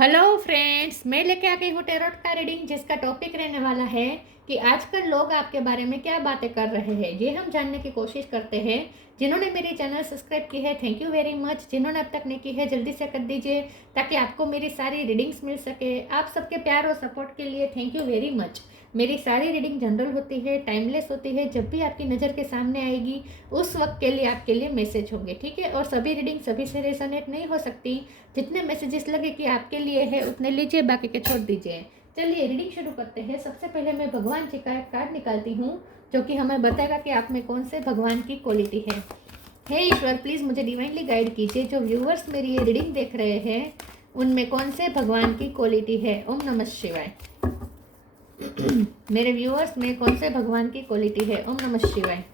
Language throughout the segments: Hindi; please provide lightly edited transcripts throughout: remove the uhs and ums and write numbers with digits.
हेलो फ्रेंड्स, मैं लेके आ गई हूँ टैरोट का रीडिंग जिसका टॉपिक रहने वाला है कि आजकल लोग आपके बारे में क्या बातें कर रहे हैं। ये हम जानने की कोशिश करते हैं। जिन्होंने मेरी चैनल सब्सक्राइब की है, थैंक यू वेरी मच। जिन्होंने अब तक नहीं की है, जल्दी से कर दीजिए ताकि आपको मेरी सारी रीडिंग्स मिल सके। आप सबके प्यार और सपोर्ट के लिए थैंक यू वेरी मच। मेरी सारी रीडिंग जनरल होती है, टाइमलेस होती है। जब भी आपकी नज़र के सामने आएगी उस वक्त के लिए आपके लिए मैसेज होंगे, ठीक है। और सभी रीडिंग सभी से रेजोनेट नहीं हो सकती। जितने मैसेजेस लगे कि आपके लिए है उतने लीजिए, बाकी के छोड़ दीजिए। चलिए रीडिंग शुरू करते हैं। सबसे पहले मैं भगवान जी का एक कार्ड निकालती हूँ जो कि हमें बताएगा कि आप में कौन से भगवान की क्वालिटी है। हे ईश्वर, प्लीज़ मुझे डिवाइनली गाइड कीजिए। जो व्यूवर्स मेरी ये रीडिंग देख रहे हैं उनमें कौन से भगवान की क्वालिटी है। ओम नमः शिवाय। मेरे व्यूअर्स में कौन से भगवान की क्वालिटी है। ओम नमः शिवाय।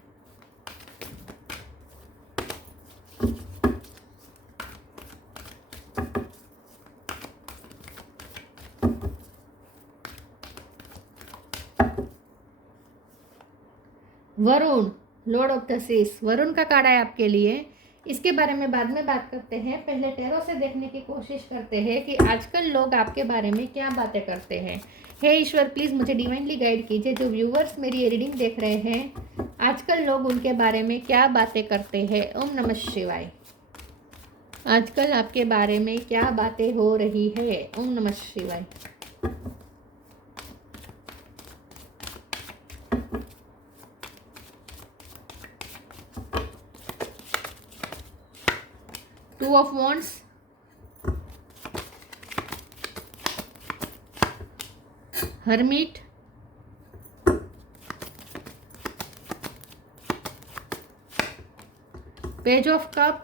Varun, lord of the seas, Varun का कार्ड है आपके लिए। इसके बारे में बाद में बात करते हैं। पहले टैरो से देखने की कोशिश करते हैं कि आजकल लोग आपके बारे में क्या बातें करते हैं। हे ईश्वर, प्लीज़ मुझे डिवाइनली गाइड कीजिए। जो व्यूवर्स मेरी ये रीडिंग देख रहे हैं आजकल लोग उनके बारे में क्या बातें करते हैं। ओम नमः शिवाय। आजकल आपके बारे में क्या बातें हो रही है। ओम नमः शिवाय। Two of wands, hermit, page of cup,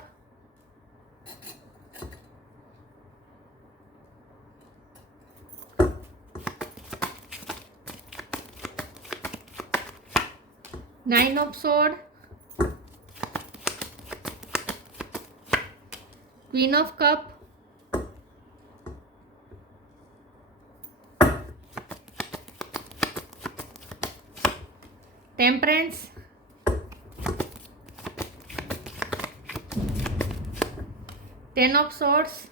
nine of sword, queen of cup, temperance, ten of swords,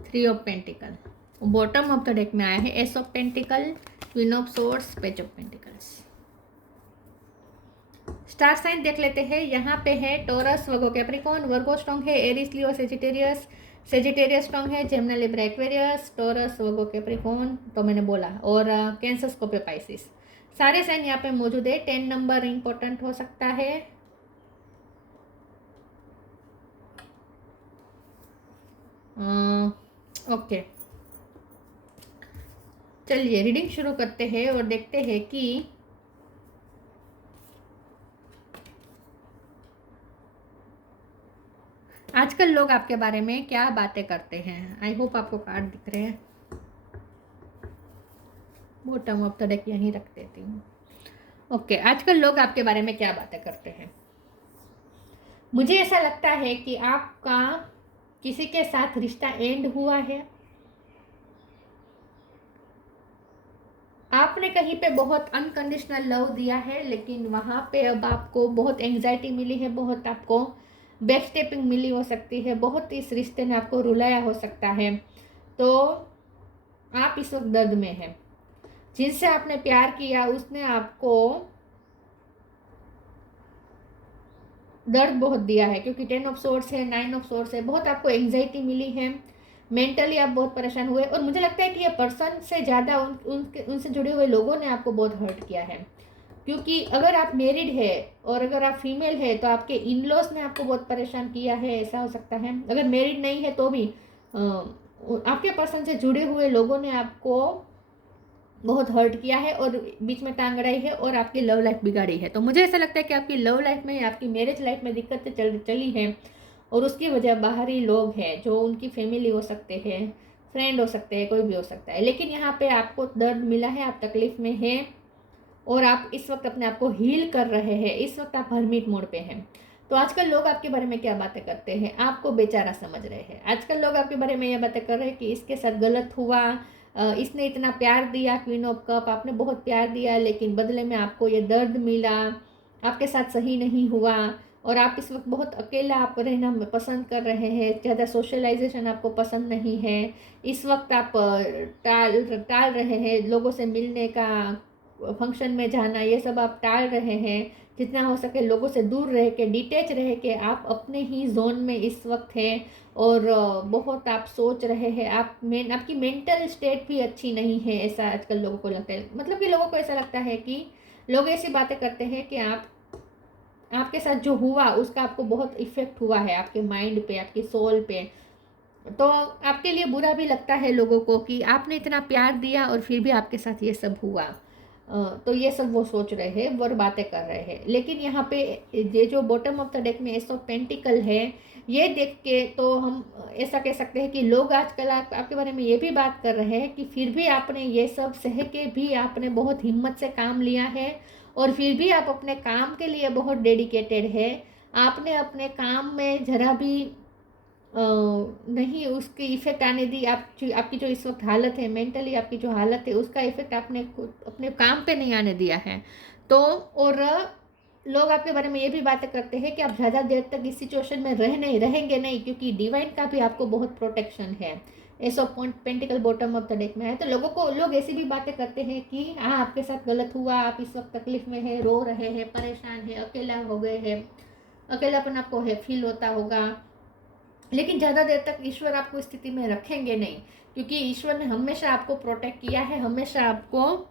three of pentacle. Bottom of the deck में आया है ace of pentacle, queen of swords, page of pentacles. Star sign देख लेते हैं। यहाँ पे है Taurus, Virgo, Capricorn. Virgo strong है, Aries, Leo, Sagittarius. Sagittarius strong है, Gemini, Libra, Aquarius. Taurus, Virgo, Capricorn तो मैंने बोला, और कैंसर, स्कॉर्पियो, पाइसिस। सारे साइन यहाँ पे मौजूद है। 10 नंबर इंपॉर्टेंट हो सकता है। ओके, चलिए रीडिंग शुरू करते हैं और देखते हैं कि आजकल लोग आपके बारे में क्या बातें करते हैं। आई होप आपको कार्ड दिख रहे हैं। बॉटम ऑफ द डेक यहीं रख देती हूँ। ओके, आजकल लोग आपके बारे में क्या बातें करते हैं। मुझे ऐसा लगता है कि आपका किसी के साथ रिश्ता एंड हुआ है। आपने कहीं पे बहुत अनकंडीशनल लव दिया है, लेकिन वहाँ पे अब आपको बहुत एंग्जाइटी मिली है, बहुत आपको बैक स्टेपिंग मिली हो सकती है, बहुत इस रिश्ते ने आपको रुलाया हो सकता है। तो आप इस वक्त दर्द में हैं। जिनसे आपने प्यार किया उसने आपको दर्द बहुत दिया है, क्योंकि 10 ऑफ सोर्स है, 9 ऑफ सोर्स है। बहुत आपको एंग्जाइटी मिली है, मेंटली आप बहुत परेशान हुए। और मुझे लगता है कि ये पर्सन से ज़्यादा उनसे जुड़े हुए लोगों ने आपको बहुत हर्ट किया है। क्योंकि अगर आप मैरिड है और अगर आप फीमेल है तो आपके इन लॉज ने आपको बहुत परेशान किया है, ऐसा हो सकता है। अगर मैरिड नहीं है तो भी आपके पर्सन से जुड़े हुए लोगों ने आपको बहुत हर्ट किया है और बीच में टांग अड़ाई है और आपकी लव लाइफ बिगाड़ी है। तो मुझे ऐसा लगता है कि आपकी लव लाइफ में, आपकी मैरिज लाइफ में दिक्कतें चली हैं और उसकी वजह बाहरी लोग हैं, जो उनकी फैमिली हो सकते हैं, फ्रेंड हो सकते हैं, कोई भी हो सकता है। लेकिन यहाँ पे आपको दर्द मिला है, आप तकलीफ में हैं और आप इस वक्त अपने आप को हील कर रहे हैं। इस वक्त आप हरमिट मोड पे हैं। तो आजकल लोग आपके बारे में क्या बातें करते हैं, आपको बेचारा समझ रहे हैं। आजकल लोग आपके बारे में ये बातें कर रहे हैं कि इसके साथ गलत हुआ, इसने इतना प्यार दिया, क्वीन ऑफ कप, आपने बहुत प्यार दिया लेकिन बदले में आपको ये दर्द मिला, आपके साथ सही नहीं हुआ। और आप इस वक्त बहुत अकेला आप रहना पसंद कर रहे हैं, ज़्यादा सोशलाइजेशन आपको पसंद नहीं है। इस वक्त आप टाल टाल रहे हैं लोगों से मिलने का, फंक्शन में जाना, ये सब आप टाल रहे हैं। जितना हो सके लोगों से दूर रह के, डिटेच रह के आप अपने ही जोन में इस वक्त हैं। और बहुत आप सोच रहे हैं, आपकी मेंटल स्टेट भी अच्छी नहीं है, ऐसा आजकल लोगों को लगता है। मतलब कि लोगों को ऐसा लगता है कि लोग ऐसी बातें करते हैं कि आपके साथ जो हुआ उसका आपको बहुत इफेक्ट हुआ है आपके माइंड पे, आपकी सोल पे। तो आपके लिए बुरा भी लगता है लोगों को कि आपने इतना प्यार दिया और फिर भी आपके साथ ये सब हुआ। तो ये सब वो सोच रहे हैं और बातें कर रहे हैं। लेकिन यहाँ पे ये जो बॉटम ऑफ द डेक में एस ऑफ पेंटिकल है, ये देख के तो हम ऐसा कह सकते हैं कि लोग आजकल आपके बारे में ये भी बात कर रहे हैं कि फिर भी आपने ये सब सह के भी आपने बहुत हिम्मत से काम लिया है, और फिर भी आप अपने काम के लिए बहुत डेडिकेटेड है। आपने अपने काम में जरा भी नहीं उसकी इफ़ेक्ट आने दी। आपकी जो इस वक्त हालत है, मेंटली आपकी जो हालत है, उसका इफ़ेक्ट आपने अपने काम पे नहीं आने दिया है। तो और लोग आपके बारे में ये भी बातें करते हैं कि आप ज़्यादा देर तक इस सिचुएशन में रहेंगे नहीं, क्योंकि डिवाइन का भी आपको बहुत प्रोटेक्शन है। Ace of pentacle bottom of the deck में है। तो लोग ऐसी भी बातें करते हैं कि हाँ, आपके साथ गलत हुआ, आप इस वक्त तकलीफ में है, रो रहे हैं, परेशान है, अकेला हो गए हैं, अकेलापन आपको है फील होता होगा। लेकिन ज़्यादा देर तक ईश्वर आपको इस स्थिति में रखेंगे नहीं, क्योंकि ईश्वर ने हमेशा आपको प्रोटेक्ट किया है, हमेशा आपको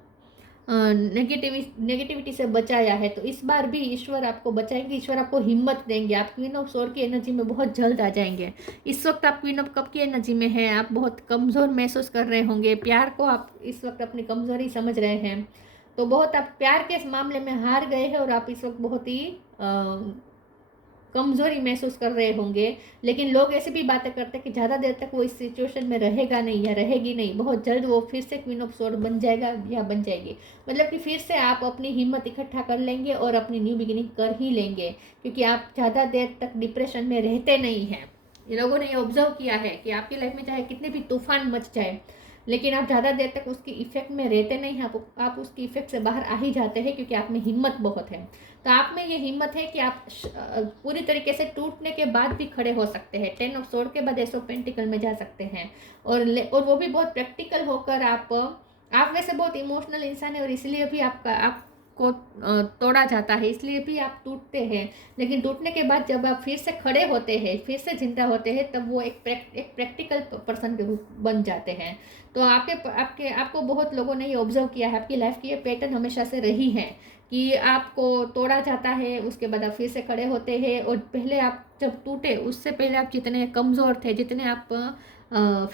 नेगेटिविटी से बचाया है। तो इस बार भी ईश्वर आपको बचाएंगे, ईश्वर आपको हिम्मत देंगे। आप क्वीन ऑफ सोर्ड की एनर्जी में बहुत जल्द आ जाएंगे। इस वक्त आप क्वीन ऑफ कप की एनर्जी में हैं, आप बहुत कमज़ोर महसूस कर रहे होंगे, प्यार को आप इस वक्त अपनी कमज़ोरी समझ रहे हैं। तो बहुत आप प्यार के इस मामले में हार गए हैं और आप इस वक्त बहुत ही कमज़ोरी महसूस कर रहे होंगे। लेकिन लोग ऐसी भी बातें करते हैं कि ज़्यादा देर तक वो इस सिचुएशन में रहेगा नहीं या रहेगी नहीं, बहुत जल्द वो फिर से क्वीन ऑफ सोर्ड बन जाएगा या बन जाएगी। मतलब कि फिर से आप अपनी हिम्मत इकट्ठा कर लेंगे और अपनी न्यू बिगिनिंग कर ही लेंगे, क्योंकि आप ज़्यादा देर तक डिप्रेशन में रहते नहीं हैं। ये लोगों ने ये ऑब्जर्व किया है कि आपकी लाइफ में चाहे कितने भी तूफान मच जाए, लेकिन आप ज़्यादा देर तक उसकी इफेक्ट में रहते नहीं हैं। आप उसकी इफेक्ट से बाहर आ ही जाते हैं, क्योंकि आप में हिम्मत बहुत है। तो आप में ये हिम्मत है कि आप पूरी तरीके से टूटने के बाद भी खड़े हो सकते हैं। 10 ऑफ सोर्ड के बाद एस ऑफ पेंटिकल में जा सकते हैं, और वो भी बहुत प्रैक्टिकल होकर। आप वैसे बहुत इमोशनल इंसान है और इसलिए भी आपको तोड़ा जाता है, इसलिए भी आप टूटते हैं। लेकिन टूटने के बाद जब आप फिर से खड़े होते हैं, फिर से जिंदा होते हैं, तब वो एक प्रैक्टिकल पर्सन के रूप बन जाते हैं। तो आपको बहुत लोगों ने ये ऑब्जर्व किया है, आपकी लाइफ की ये पैटर्न हमेशा से रही है कि आपको तोड़ा जाता है, उसके बाद आप फिर से खड़े होते हैं। और पहले आप जब टूटे, उससे पहले आप जितने कमज़ोर थे, जितने आप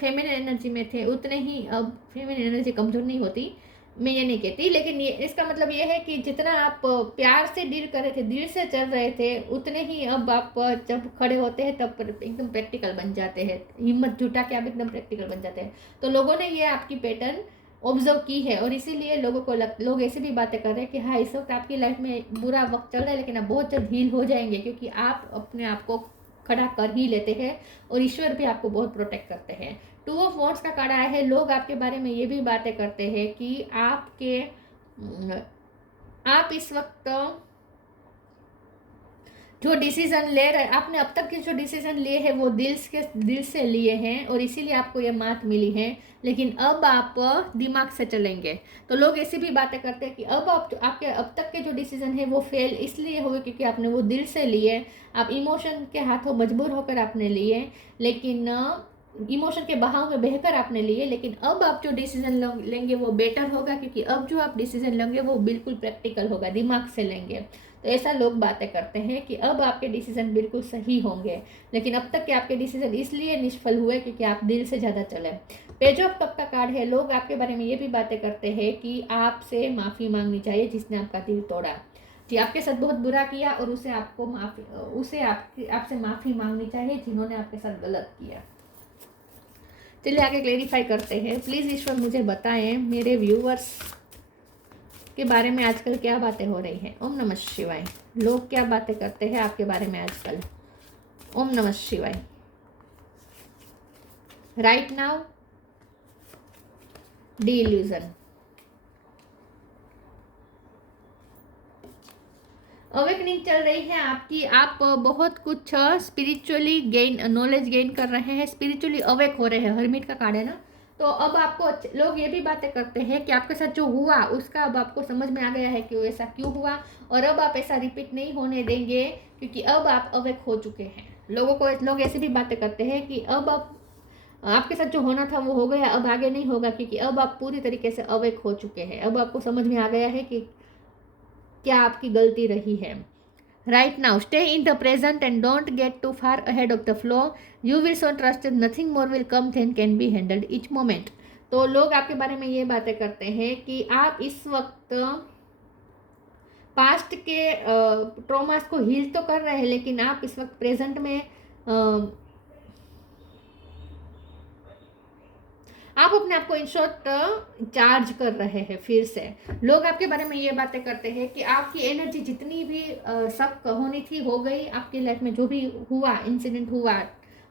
फेमिनिन एनर्जी में थे, उतने ही अब फेमिनिन एनर्जी कमज़ोर नहीं होती, मैं ये नहीं कहती। लेकिन ये इसका मतलब ये है कि जितना आप प्यार से डील कर रहे थे, दिल से चल रहे थे, उतने ही अब आप जब खड़े होते हैं तब एकदम प्रैक्टिकल बन जाते हैं। हिम्मत जुटा के आप एकदम प्रैक्टिकल बन जाते हैं। तो लोगों ने ये आपकी पैटर्न ऑब्जर्व की है, और इसीलिए लोग ऐसी भी बातें कर रहे हैं कि हाँ, इस वक्त आपकी लाइफ में बुरा वक्त चल रहा है, लेकिन आप बहुत जल्द हील हो जाएंगे, क्योंकि आप अपने आप को खड़ा कर ही लेते हैं और ईश्वर भी आपको बहुत प्रोटेक्ट करते हैं। 2 ऑफ वॉन्ड्स का कार्ड आया है। लोग आपके बारे में ये भी बातें करते हैं कि आप इस वक्त जो डिसीजन ले रहे, आपने अब तक के जो डिसीजन लिए हैं वो दिल से लिए हैं, और इसीलिए आपको ये मात मिली है। लेकिन अब आप दिमाग से चलेंगे। तो लोग ऐसी भी बातें करते हैं कि अब आपके अब तक के जो डिसीजन है वो फेल इसलिए हुए क्योंकि आपने वो दिल से लिए, आप इमोशन के हाथों मजबूर होकर आपने लिए, लेकिन इमोशन के बहाव में बहकर आपने लिए। लेकिन अब आप जो डिसीजन लेंगे वो बेटर होगा, क्योंकि अब जो आप डिसीजन लेंगे वो बिल्कुल प्रैक्टिकल होगा, दिमाग से लेंगे। तो ऐसा लोग बातें करते हैं कि अब आपके डिसीजन बिल्कुल सही होंगे। लेकिन अब तक के आपके डिसीजन इसलिए निष्फल हुए क्योंकि आप दिल से ज़्यादा चले। पेज ऑफ कप का कार्ड है। लोग आपके बारे में ये भी बातें करते हैं कि आपसे माफ़ी मांगनी चाहिए जिसने आपका दिल तोड़ा, जी आपके साथ बहुत बुरा किया, और उसे आपसे माफ़ी मांगनी चाहिए जिन्होंने आपके साथ गलत किया। चलिए आगे क्लेरिफाई करते हैं। प्लीज़ ईश्वर मुझे बताएं मेरे व्यूवर्स के बारे में आजकल क्या बातें हो रही हैं। ओम नमः शिवाय। लोग क्या बातें करते हैं आपके बारे में आजकल। ओम नमः शिवाय। Right now delusion. अवेकनिंग चल रही है आपकी, आप बहुत कुछ स्पिरिचुअली गेन, नॉलेज गेन कर रहे हैं, स्पिरिचुअली अवेक हो रहे हैं। हरमिट का कार्ड है ना, तो अब आपको लोग ये भी बातें करते हैं कि आपके साथ जो हुआ उसका अब आपको समझ में आ गया है कि ऐसा क्यों हुआ, और अब आप ऐसा रिपीट नहीं होने देंगे क्योंकि अब आप अवेक हो चुके हैं। लोग ऐसी भी बातें करते हैं कि अब आप आपके साथ जो होना था वो हो गया, अब आगे नहीं होगा, क्योंकि अब आप पूरी तरीके से अवेक हो चुके हैं। अब आपको समझ में आ गया है कि क्या आपकी गलती रही है। Right now, stay in the present and don't get too far ahead of the flow. You will so trust that nothing more will come than can be handled each moment. तो लोग आपके बारे में ये बातें करते हैं कि आप इस वक्त पास्ट के ट्रॉमास को हील तो कर रहे हैं, लेकिन आप इस वक्त प्रेजेंट में आप अपने आप को इन शॉर्ट चार्ज कर रहे हैं। फिर से लोग आपके बारे में ये बातें करते हैं कि आपकी एनर्जी जितनी भी सब होनी थी हो गई, आपकी लाइफ में जो भी हुआ, इंसिडेंट हुआ,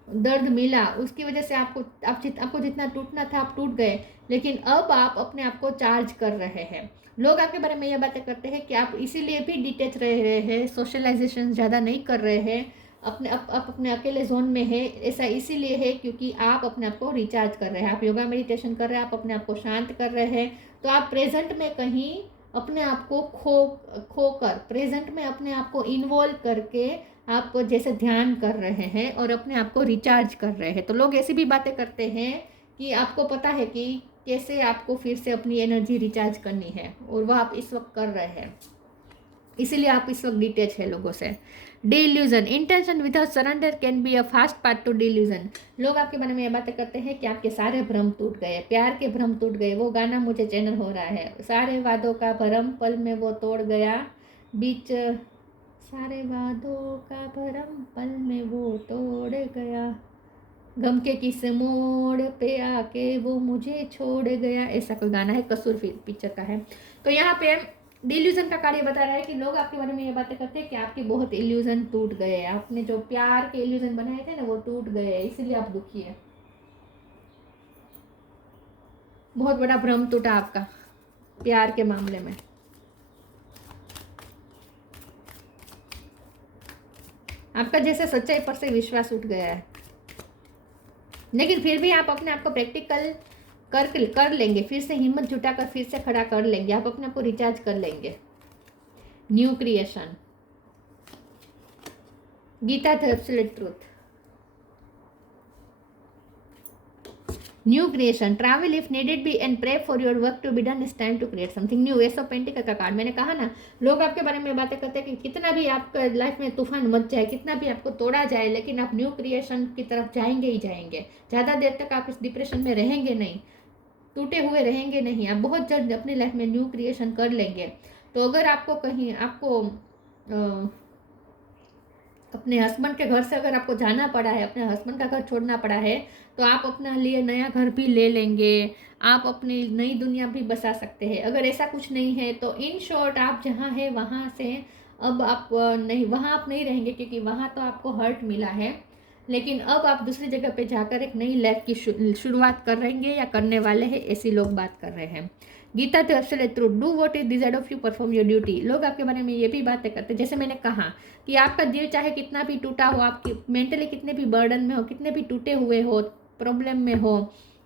दर्द मिला, उसकी वजह से आपको जितना टूटना था आप टूट गए, लेकिन अब आप अपने आप को चार्ज कर रहे हैं। लोग आपके बारे में ये बातें करते हैं कि आप इसीलिए भी डिटेच रह रहे हैं, सोशलाइजेशन ज़्यादा नहीं कर रहे हैं, आप अपने अकेले जोन में है, ऐसा इसीलिए है क्योंकि आप अपने आप को रिचार्ज कर रहे हैं, आप योगा मेडिटेशन कर रहे हैं, आप अपने आप को शांत कर रहे हैं। तो आप प्रेजेंट में कहीं अपने आप को खोकर प्रेजेंट में अपने आप को इन्वॉल्व करके आप जैसे ध्यान कर रहे हैं और अपने आप को रिचार्ज कर रहे हैं। तो लोग ऐसी भी बातें करते हैं कि आपको पता है कि कैसे आपको फिर से अपनी एनर्जी रिचार्ज करनी है, और वह आप इस वक्त कर रहे हैं, इसीलिए आप इस वक्त डिटेच है लोगों से। Delusion, intention without surrender can be a fast path to delusion. लोग आपके बारे में ये बातें करते हैं कि आपके सारे भ्रम टूट गए, प्यार के भ्रम टूट गए। वो गाना मुझे चैनल हो रहा है, सारे वादों का भ्रम पल में वो तोड़ गया, बीच सारे वादों का भ्रम पल में वो तोड़ गया, गम के किस मोड़ पे आके वो मुझे छोड़ गया, ऐसा कोई गाना है, कसूर पिक्चर का है। तो यहाँ पे डिल्यूजन का कार्य बता रहा है कि लोग आपके बारे में ये बातें करते हैं कि आपके बहुत इल्यूजन टूट गए, आपने जो प्यार के इल्यूजन बनाए थे ना वो टूट गए, इसीलिए आप दुखी है। बहुत बड़ा भ्रम टूटा आपका प्यार के मामले में। आपका जैसे सच्चाई पर से विश्वास उठ गया है, लेकिन फिर भी आप अपने आप को प्रैक्टिकल कर लेंगे, फिर से हिम्मत जुटाकर फिर से खड़ा कर लेंगे, आप अपने आप को रिचार्ज कर लेंगे। New creation, Gita the absolute truth, new creation, travel if needed be and pray for your work to be done, is time to create something new. Ace of pentacle का कार्ड, मैंने कहा ना लोग आपके बारे में बातें करते हैं कि कितना भी आपका लाइफ में तूफान मच जाए, कितना भी आपको तोड़ा जाए, लेकिन आप न्यू क्रिएशन की तरफ जाएंगे ही जाएंगे। ज़्यादा देर तक आप इस डिप्रेशन में रहेंगे नहीं, टूटे हुए रहेंगे नहीं, आप बहुत जल्द अपनी लाइफ में न्यू क्रिएशन कर लेंगे। तो अगर आपको कहीं अपने हस्बैंड के घर से अगर आपको जाना पड़ा है, अपने हस्बैंड का घर छोड़ना पड़ा है, तो आप अपने लिए नया घर भी ले लेंगे, आप अपनी नई दुनिया भी बसा सकते हैं। अगर ऐसा कुछ नहीं है तो इन शॉर्ट आप जहाँ है वहाँ से अब आप नहीं, वहाँ आप नहीं रहेंगे क्योंकि वहाँ तो आपको हर्ट मिला है, लेकिन अब आप दूसरी जगह पे जाकर एक नई लाइफ की शुरुआत करेंगे या करने वाले हैं, ऐसी लोग बात कर रहे हैं। गीता तो absolute truth, do what is desired of you, perform your duty. लोग आपके बारे में ये भी बातें करते हैं, जैसे मैंने कहा कि आपका दिल चाहे कितना भी टूटा हो, आपकी मेंटली कितने भी बर्डन में हो, कितने भी टूटे हुए हो, प्रॉब्लम में हो,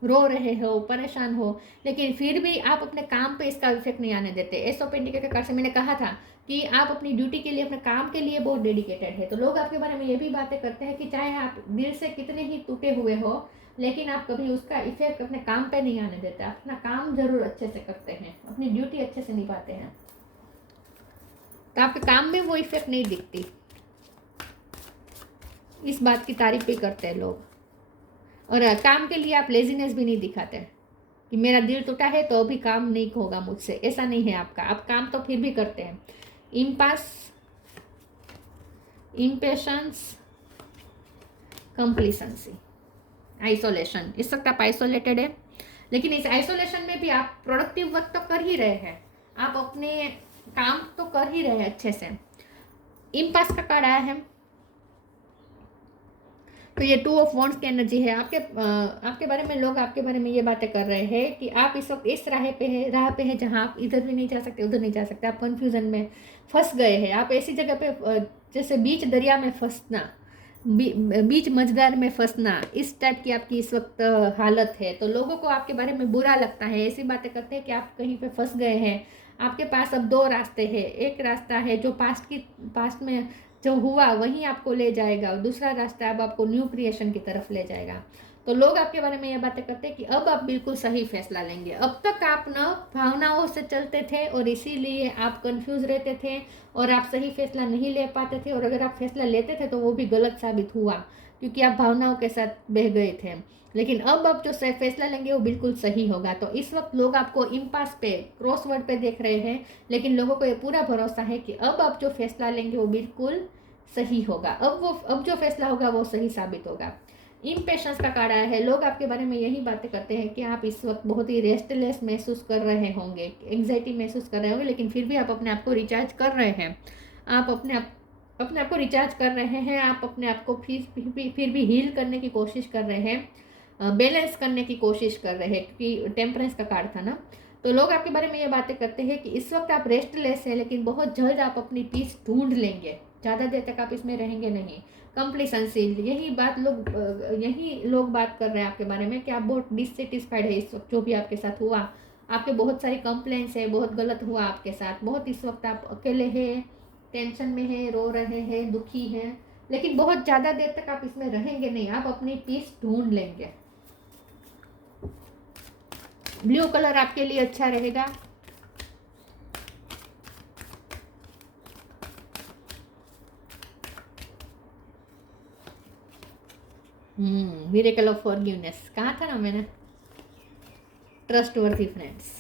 रो रहे हो, परेशान हो, लेकिन फिर भी आप अपने काम पे इसका इफेक्ट नहीं आने देते। एस ऑफ पेंटिकल के कार्ड से मैंने कहा था कि आप अपनी ड्यूटी के लिए, अपने काम के लिए बहुत डेडिकेटेड है। तो लोग आपके बारे में ये भी बातें करते हैं कि चाहे आप दिल से कितने ही टूटे हुए हो, लेकिन आप कभी उसका इफेक्ट अपने काम पे नहीं आने देते, अपना काम जरूर अच्छे से करते हैं, अपनी ड्यूटी अच्छे से निभाते हैं, तो आपके काम में वो इफेक्ट नहीं दिखती। इस बात की तारीफ भी करते हैं लोग, और काम के लिए आप लेजीनेस भी नहीं दिखाते कि मेरा दिल टूटा है तो अभी काम नहीं होगा मुझसे, ऐसा नहीं है आपका, आप काम तो फिर भी करते हैं। इम्पेशंस, कंप्लीसेंसी, आइसोलेशन, इस वक्त आप आइसोलेटेड है, लेकिन इस आइसोलेशन में भी आप प्रोडक्टिव वर्क तो कर ही रहे हैं, आप अपने काम तो कर ही रहे हैं अच्छे से। इम्पास का कार्ड आया है तो ये 2 ऑफ वॉन्ड्स की एनर्जी है। आपके बारे में लोग आपके बारे में ये बातें कर रहे हैं कि आप इस वक्त इस राह पे है जहाँ आप इधर भी नहीं जा सकते, उधर नहीं जा सकते, आप कन्फ्यूज़न में फंस गए हैं। आप ऐसी जगह पे जैसे बीच दरिया में फंसना, बीच मझधार में फंसना, इस टाइप की आपकी इस वक्त हालत है। तो लोगों को आपके बारे में बुरा लगता है, ऐसी बातें करते हैं कि आप कहीं पे फंस गए हैं। आपके पास अब 2 रास्ते हैं। एक रास्ता है जो पास्ट में जो हुआ वहीं आपको ले जाएगा, और दूसरा रास्ता अब आपको न्यू क्रिएशन की तरफ ले जाएगा। तो लोग आपके बारे में ये बातें करते हैं कि अब आप बिल्कुल सही फैसला लेंगे। अब तक आप न भावनाओं से चलते थे और इसीलिए आप कंफ्यूज रहते थे और आप सही फैसला नहीं ले पाते थे, और अगर आप फैसला लेते थे तो वो भी गलत साबित हुआ क्योंकि आप भावनाओं के साथ बह गए थे। लेकिन अब आप जो फैसला लेंगे वो बिल्कुल सही होगा। तो इस वक्त लोग आपको इम्पास पे, क्रॉसवर्ड पे देख रहे हैं, लेकिन लोगों को ये पूरा भरोसा है कि अब आप जो फैसला लेंगे वो बिल्कुल सही होगा। अब जो फैसला होगा वो सही साबित होगा। इम्पेशंस का कार्ड आया है। लोग आपके बारे में यही बातें करते हैं कि आप इस वक्त बहुत ही रेस्टलेस महसूस कर रहे होंगे, एंग्जाइटी महसूस कर रहे होंगे, लेकिन फिर भी आप अपने आप को रिचार्ज कर रहे हैं। आप अपने आप को रिचार्ज कर रहे हैं। आप अपने आप को फिर भी हील करने की कोशिश कर रहे हैं, बैलेंस करने की कोशिश कर रहे हैं, क्योंकि टेम्परेंस का कार्ड था ना। तो लोग आपके बारे में ये बातें करते हैं कि इस वक्त आप रेस्टलेस हैं, लेकिन बहुत जल्द आप अपनी पीस ढूंढ लेंगे। ज़्यादा देर तक आप इसमें रहेंगे नहीं। कंप्लीसेंसी, यही लोग बात कर रहे हैं आपके बारे में कि आप बहुत डिससेटिस्फाइड है इस वक्त जो भी आपके साथ हुआ। आपके बहुत सारी कंप्लेंट्स है, बहुत गलत हुआ आपके साथ, बहुत इस वक्त आप अकेले हैं, टेंशन में है, रो रहे हैं, दुखी हैं, लेकिन बहुत ज़्यादा देर तक आप इसमें रहेंगे नहीं। आप अपनी पीस ढूंढ लेंगे। ब्लू कलर आपके लिए अच्छा रहेगा। मिरेकल ऑफ फॉरगिवनेस कहा था ना मैंने। Trustworthy friends,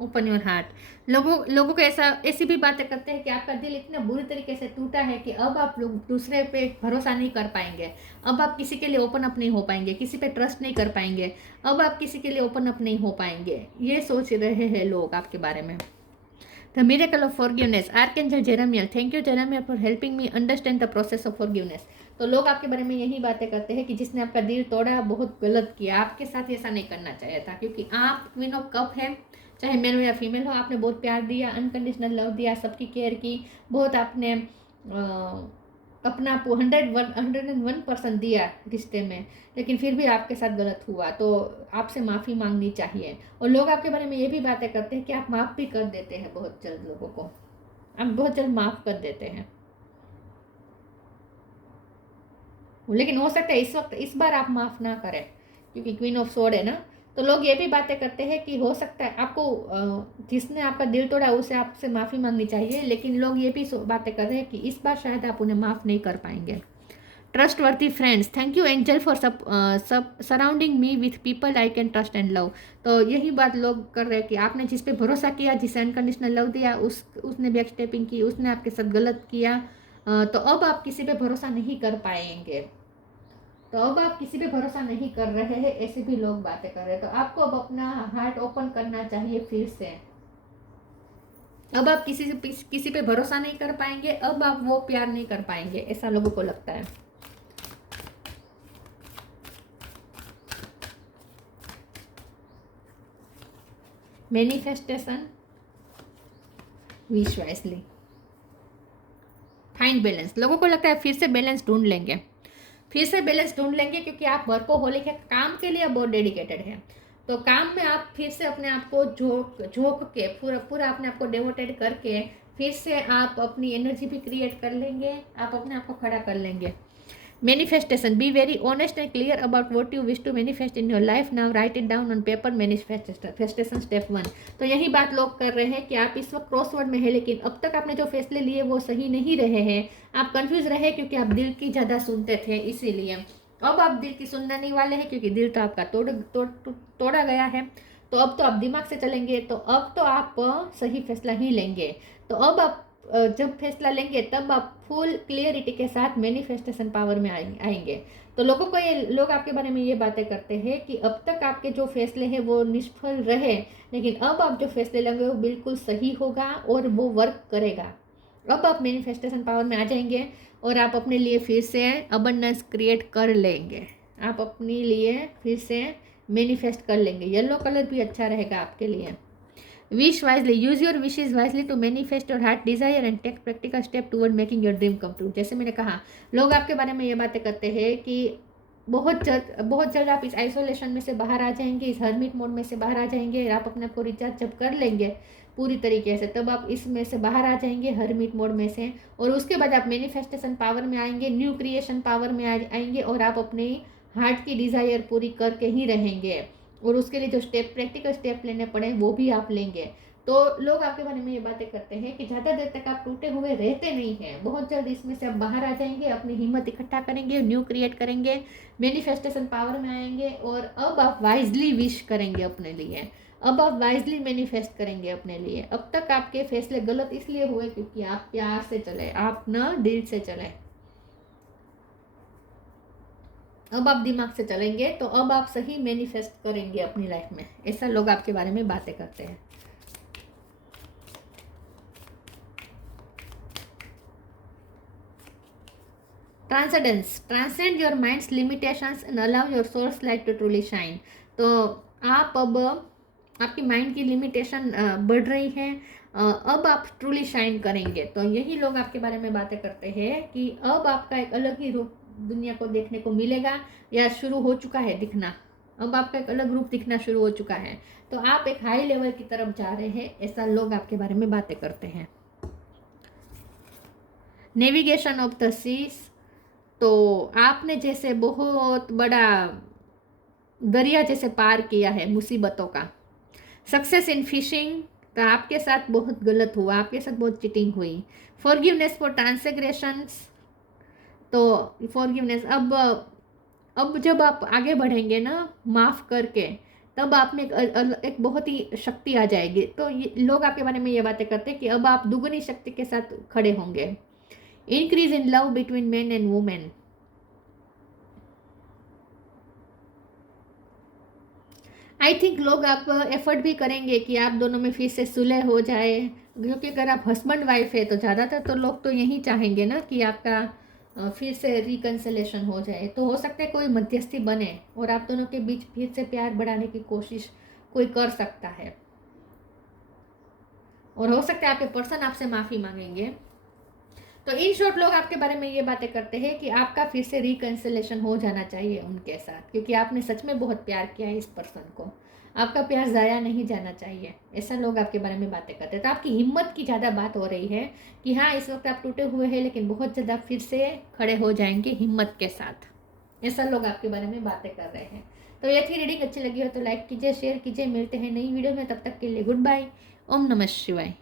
open your heart. लोगों को ऐसी भी बातें करते हैं कि आपका दिल इतना बुरी तरीके से टूटा है कि अब आप लोग दूसरे पे भरोसा नहीं कर पाएंगे। अब आप किसी के लिए ओपन अप नहीं हो पाएंगे, किसी पे ट्रस्ट नहीं कर पाएंगे। अब आप किसी के लिए ओपन अप नहीं हो पाएंगे, ये सोच रहे हैं लोग आपके बारे में। The miracle of forgiveness, archangel Jeremiel, thank you Jeremiel for helping me understand the process of forgiveness. तो लोग आपके बारे में यही बातें करते हैं कि जिसने आपका दिल तोड़ा बहुत गलत किया, आपके साथ ऐसा नहीं करना चाहिए था, क्योंकि आप क्वीन ऑफ कप है, चाहे मेल हो या फीमेल हो। आपने बहुत प्यार दिया, अनकंडीशनल लव दिया, सबकी केयर की, बहुत आपने अपना 101% दिया रिश्ते में, लेकिन फिर भी आपके साथ गलत हुआ। तो आपसे माफ़ी मांगनी चाहिए। और लोग आपके बारे में ये भी बातें करते हैं कि आप माफ़ भी कर देते हैं बहुत जल्द, लोगों को आप बहुत जल्द माफ़ कर देते हैं। लेकिन हो सकता है इस बार आप माफ़ ना करें, क्योंकि क्वीन ऑफ सोर्ड है ना। तो लोग ये भी बातें करते हैं कि हो सकता है आपको जिसने आपका दिल तोड़ा उसे आपसे माफ़ी मांगनी चाहिए, लेकिन लोग ये भी बातें कर रहे हैं कि इस बार शायद आप उन्हें माफ़ नहीं कर पाएंगे। Trustworthy friends, thank you angel for surrounding me with people I can trust and love. तो यही बात लोग कर रहे हैं कि आपने जिस पे भरोसा किया, जिसे अनकंडीशनल लव दिया, उसने बैक स्टेपिंग की, उसने आपके साथ गलत किया। तो अब आप किसी पे भरोसा नहीं कर पाएंगे। तो अब आप किसी पे भरोसा नहीं कर रहे हैं, ऐसे भी लोग बातें कर रहे हैं। तो आपको अब अपना हार्ट ओपन करना चाहिए फिर से। अब आप किसी पे भरोसा नहीं कर पाएंगे, अब आप वो प्यार नहीं कर पाएंगे, ऐसा लोगों को लगता है। Manifestation, wish wisely, find balance. लोगों को लगता है फिर से बैलेंस ढूंढ लेंगे, क्योंकि आप वर्कोहोलिक है, काम के लिए बहुत डेडिकेटेड है। तो काम में आप फिर से अपने आप को झोंक के पूरा अपने आप को डिवोटेड करके फिर से आप अपनी एनर्जी भी क्रिएट कर लेंगे, आप अपने आप को खड़ा कर लेंगे। Manifestation, be very honest and clear about what you wish to manifest in your life now, write it down on paper, manifestation step 1। तो यही बात लोग कर रहे हैं कि आप इस वक्त क्रॉसवर्ड में है, लेकिन अब तक आपने जो फैसले लिए वो सही नहीं रहे हैं। आप कंफ्यूज रहे क्योंकि आप दिल की ज़्यादा सुनते थे, इसीलिए अब आप दिल की सुनने नहीं वाले हैं, क्योंकि दिल तो आपका तोड़ा गया है। तो अब तो आप दिमाग से चलेंगे, तो अब तो आप सही फैसला ही लेंगे। तो अब आप जब फैसला लेंगे तब आप फुल क्लियरिटी के साथ मैनिफेस्टेशन पावर में आएंगे। तो लोग आपके बारे में ये बातें करते हैं कि अब तक आपके जो फैसले हैं वो निष्फल रहे, लेकिन अब आप जो फैसले लेंगे वो बिल्कुल सही होगा और वो वर्क करेगा। अब आप मैनिफेस्टेशन पावर में आ जाएंगे और आप अपने लिए फिर से अबंडेंस क्रिएट कर लेंगे, आप अपने लिए फिर से मैनिफेस्ट कर लेंगे। येलो कलर भी अच्छा रहेगा आपके लिए। Wish wisely, use your wishes wisely to manifest your heart desire and take practical step toward making your dream come true. जैसे मैंने कहा, लोग आपके बारे में ये बातें करते हैं कि बहुत जल्द आप इस आइसोलेशन में से बाहर आ जाएंगे, इस हर्मिट मोड में से बाहर आ जाएंगे। आप अपने आप को रिचार्ज जब कर लेंगे पूरी तरीके से, तब आप इसमें से बाहर आ जाएंगे, हर्मिट मोड में से, और उसके बाद आप मैनिफेस्टेशन पावर में आएंगे, न्यू क्रिएशन पावर में आएंगे, और आप अपने हार्ट की डिज़ायर पूरी करके ही रहेंगे। और उसके लिए जो प्रैक्टिकल स्टेप लेने पड़े वो भी आप लेंगे। तो लोग आपके बारे में ये बातें करते हैं कि ज़्यादा देर तक आप टूटे हुए रहते नहीं हैं, बहुत जल्द इसमें से आप बाहर आ जाएंगे, अपनी हिम्मत इकट्ठा करेंगे, न्यू क्रिएट करेंगे, मैनिफेस्टेशन पावर में आएंगे, और अब आप वाइजली विश करेंगे अपने लिए, अब आप वाइजली मैनिफेस्ट करेंगे अपने लिए। अब तक आपके फैसले गलत इसलिए हुए क्योंकि आप प्यार से चले, आप न दिल से चले। अब आप दिमाग से चलेंगे तो अब आप सही मैनिफेस्ट करेंगे अपनी लाइफ में। ऐसा लोग आपके बारे में बातें करते हैं। Transcendence, transcend your mind's limitations and allow your source light to truly shine. तो आप अब आपकी माइंड की लिमिटेशन बढ़ रही है, अब आप ट्रूली शाइन करेंगे। तो यही लोग आपके बारे में बातें करते हैं कि अब आपका एक अलग ही रूप दुनिया को देखने को मिलेगा, या शुरू हो चुका है दिखना। अब आपका एक अलग रूप दिखना शुरू हो चुका है, तो आप एक हाई लेवल की तरफ जा रहे हैं, ऐसा लोग आपके बारे में बातें करते हैं। नेविगेशन ऑफ द सीज, तो आपने जैसे बहुत बड़ा दरिया जैसे पार किया है मुसीबतों का। सक्सेस इन फिशिंग, तो आपके साथ बहुत गलत हुआ, आपके साथ बहुत चीटिंग हुई। फॉरगिवनेस फॉर ट्रांसग्रेशंस, तो फॉरगिवनेस, अब जब आप आगे बढ़ेंगे ना माफ़ करके, तब आप में एक बहुत ही शक्ति आ जाएगी। तो लोग आपके बारे में ये बातें करते हैं कि अब आप दुगनी शक्ति के साथ खड़े होंगे। Increase in love between man and women, I think लोग आप एफर्ट भी करेंगे कि आप दोनों में फिर से सुलह हो जाए, क्योंकि अगर आप हस्बैंड वाइफ है तो ज़्यादातर तो लोग तो यही चाहेंगे ना कि आपका फिर से रिकन्सिलेशन हो जाए। तो हो सकता है कोई मध्यस्थी बने और आप दोनों के बीच फिर से प्यार बढ़ाने की कोशिश कोई कर सकता है, और हो सकता है आपके पर्सन आपसे माफ़ी मांगेंगे। तो इन शॉर्ट लोग आपके बारे में ये बातें करते हैं कि आपका फिर से रिकन्सिलेशन हो जाना चाहिए उनके साथ, क्योंकि आपने सच में बहुत प्यार किया है इस पर्सन को, आपका प्यार ज़ाया नहीं जाना चाहिए। ऐसा लोग आपके बारे में बातें करते हैं। तो आपकी हिम्मत की ज़्यादा बात हो रही है कि हाँ, इस वक्त आप टूटे हुए हैं लेकिन बहुत ज़्यादा फिर से खड़े हो जाएंगे हिम्मत के साथ। ऐसा लोग आपके बारे में बातें कर रहे हैं। तो ये थी रीडिंग, अच्छी लगी हो तो लाइक कीजिए, शेयर कीजिए। मिलते हैं नई वीडियो में, तब तक के लिए गुड बाय। ओम नमः शिवाय।